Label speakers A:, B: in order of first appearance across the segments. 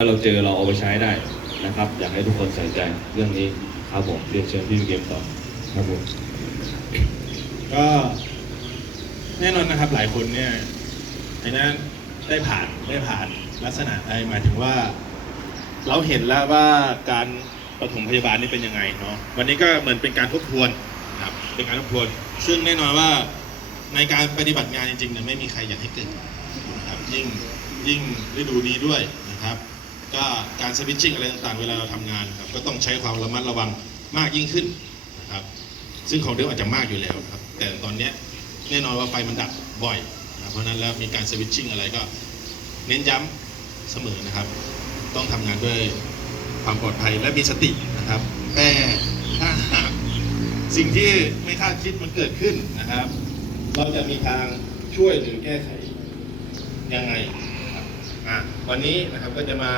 A: ถ้าเราเจอเราเอาไปใช้ได้นะครับ อยากให้ทุกคนใส่ใจเรื่องนี้ครับผมเรียนเชิญพี่เกมต่อครับผม
B: ก็แน่นอนนะครับหลายคนเนี่ยไอ้นั้นได้ผ่านได้ผ่านลักษณะได้หมายถึงว่า เราเห็นแล้วว่าการปฐมพยาบาลนี่เป็นยังไงเนาะวันนี้ก็เหมือนเป็นการทบทวนนะครับเป็นการทบทวน ซึ่งแน่นอนว่าในการปฏิบัติงานจริงๆเนี่ยไม่มีใครอยากให้เกิดนะครับยิ่งยิ่งฤดูนี้ด้วยนะครับ ก็การสวิตชิ่งอะไรต่างๆ เวลาเราทำงานครับก็ต้องใช้ความระมัดระวังมากยิ่งขึ้นนะครับซึ่งของเดิมอาจจะมากอยู่แล้วครับ แต่ตอนนี้แน่นอนว่าไฟมันดับบ่อยนะเพราะฉะนั้นแล้วมีการสวิตชิ่งอะไรก็เน้นย้ำเสมอนะครับ ต้องทำงานด้วยความปลอดภัยและมีสตินะครับ แต่ถ้าหากสิ่งที่ไม่คาดคิดมันเกิดขึ้นนะครับ เราจะมีทางช่วยหรือแก้ไขยังไง นะวันนี้นะครับก็จะมา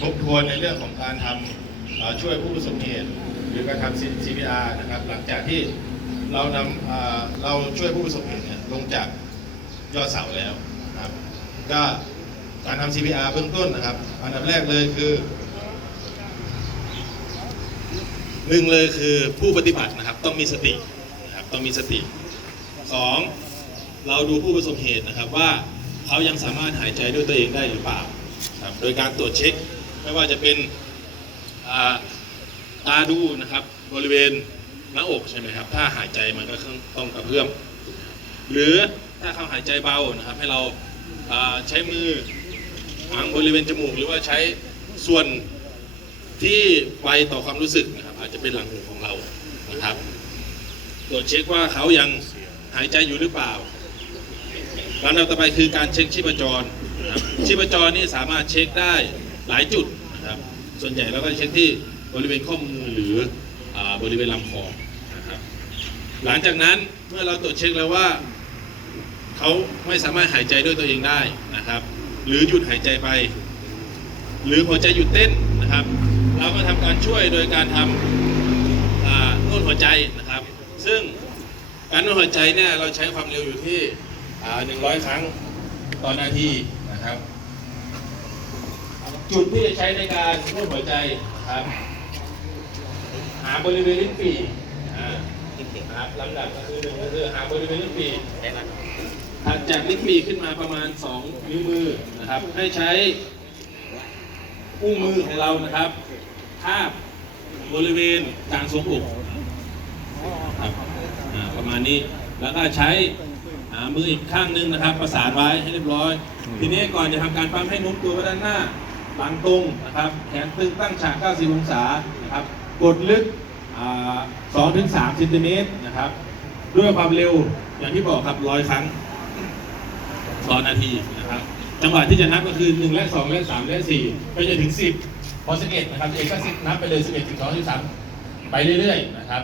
B: ทบทวนในเรื่องของการทำช่วยผู้ประสบเหตุหรือการทำ CPR นะครับหลังจากที่เรานำเราช่วยผู้ประสบเหตุลงจากยอดเสาแล้วนะครับก็การทำ CPR เบื้องต้นนะครับ อันดับแรกเลยคือหนึ่งเลยคือผู้ปฏิบัตินะครับต้องมีสตินะครับต้องมีสติสองเราดูผู้ประสบเหตุนะครับว่า เขายังสามารถหายใจด้วยตัวเองได้หรือเปล่าครับโดยการตรวจเช็คไม่ว่าจะเป็นาตาดูนะครับบริเวณหน้าอกใช่ไหมครับ ถ้าหายใจมันก็ต้องกระเพื่อม หรือถ้าเขาหายใจเบานะครับ ให้เราาใช้มืออังบริเวณจมูก หรือว่าใช้ส่วนที่ไวต่อความรู้สึกนะครับ อาจจะเป็นหลังหูของเรานะครับ ตรวจเช็คว่าเขายังหายใจอยู่หรือเปล่า ลำดับต่อไปคือการเช็คชีพจรนะครับชีพจรนี่สามารถเช็คได้หลายจุดนะครับ ส่วนใหญ่เราก็เช็คที่บริเวณข้อมือหรืออาบริเวณลำคอนะครับ หลังจากนั้นเมื่อเราตรวจเช็คแล้วว่า เขาไม่สามารถหายใจด้วยตัวเองได้นะครับ หรือหยุดหายใจไป หรือหัวใจหยุดเต้นนะครับ เราก็ทำการช่วยโดยการทำอ่านวดหัวใจนะครับ ซึ่งการนวดหัวใจเนี่ยเราใช้ความเร็วอยู่ที่ อ่า100ครั้งต่อนาทีนะครับ จุดที่จะใช้ในการนวดหัวใจนะครับหาบริเวณลิ้นปี่อ่านะครับลำดับก็คือหนึ่งก็คือหาบริเวณลิ้นปี่ถัดจากลิ้นปี่ขึ้นมาประมาณ 2 นิ้วมือนะครับ ให้ใช้อุ้งมือของเรานะครับทาบบริเวณกลางทรวงอกครับอ่าประมาณนี้แล้วก็ใช้อ่า มืออีกข้างหนึงนะครับ ประสานไว้ให้เรียบร้อย ทีนี้ก่อนจะทำการปั๊มให้โน้มตัวไปด้านหน้า หลังตรงนะครับ แขนตึงตั้งฉาก 90 องศานะครับ กดลึก2ถึง3เซนติเมตรนะครับ ด้วยความเร็วอย่างที่บอกครับร้อยครั้งต่อนาทีนะครับจังหวะที่จะนับก็คือ 1 และ 2 และ 3 และ 4 ไปจนถึง 10 พอ 11 นะครับเอกก็10นับไปเลย 11 12 13 ไปเรื่อยๆ นะครับ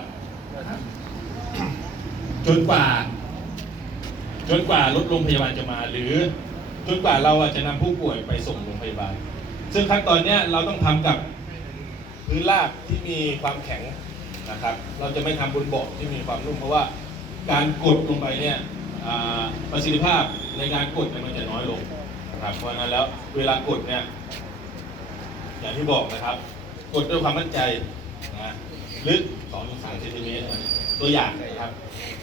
B: จนกว่า จนกว่ารถโรงพยาบาลจะมา หรือจนกว่าเราจะนำผู้ป่วยไปส่งโรงพยาบาล ซึ่งขั้นตอนนี้เราต้องทำกับพื้นราบที่มีความแข็งนะครับ เราจะไม่ทำบนเบาะที่มีความนุ่มเพราะว่าการกดลงไปเนี่ยประสิทธิภาพในการกดมันจะน้อยลงนะครับเพราะฉะนั้นแล้วเวลากดเนี่ยอย่างที่บอกนะครับ กดด้วยความมั่นใจนะลึก2-3เซนติเมตร ตัวอย่างนะครับ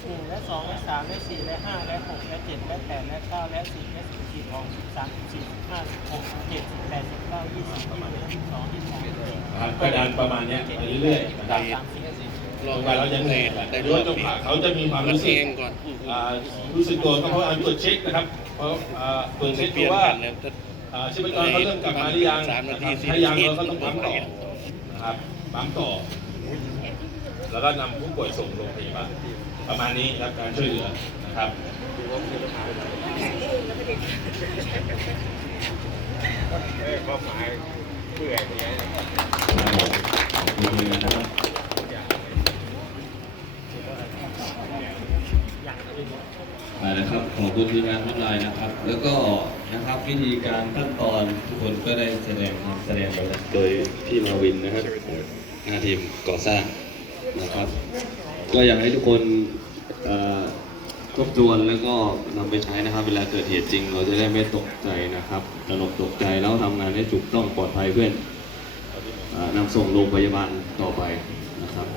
C: หนึ่งและสองและสามและสี่และห้าและหกและเจ็ดและแปดและเก้าและสิบและสิบสี่สองสิบสามสิบสี่สิบห้าสิบหกสิบเจ็ดสิบแปดสิบเก้ายี่สิบยี่สิบเอ็ดยี่สิบสองยี่สิบสามยี่สิบสี่
B: นะครับก็ดันประมาณเนี้ยไปเรื่อยๆนะครับ
C: สามสิบสี่
B: ลงไปเราจะเหนื่อยแหละแต่ด้วยจังหวะเขาจะมีความรู้สึกอ่ารู้สึกตัวก็เพราะเอาตรวจเช็คนะครับ เพราะอ่าตรวจเช็คดูว่าอ่าชีพจรเขาเริ่มกลับมาหรือยัง
D: สามนาที
B: นะครับถ้ายังเราก็ต้องปั๊มต่อนะครับปั๊มต่อ แล้วก็นำผู้ป่วยส่งโรงพยาบาลประมาณนี้รับการช่วยเหลือนะครับ
D: ก็หมายเปื่อยไปแล้ว
A: ขอบคุณนะครับอ่านะครับ ขอบคุณทีมงานทุกรายนะครับ แล้วก็นะครับวิธีการขั้นตอนทุกคนก็ได้แสดงแสดงไปแล้วโดยพี่มาวินนะครับหน้าทีมก่อสร้าง นะครับ ก็อยากให้ทุกคนทบทวนแล้วก็นำไปใช้นะครับ เวลาเกิดเหตุจริง เราจะได้ไม่ตกใจนะครับตระหนกตกใจแล้วทำงานให้ถูกต้องปลอดภัยเพื่อนอ่อนำส่งโรงพยาบาลต่อไปนะครับ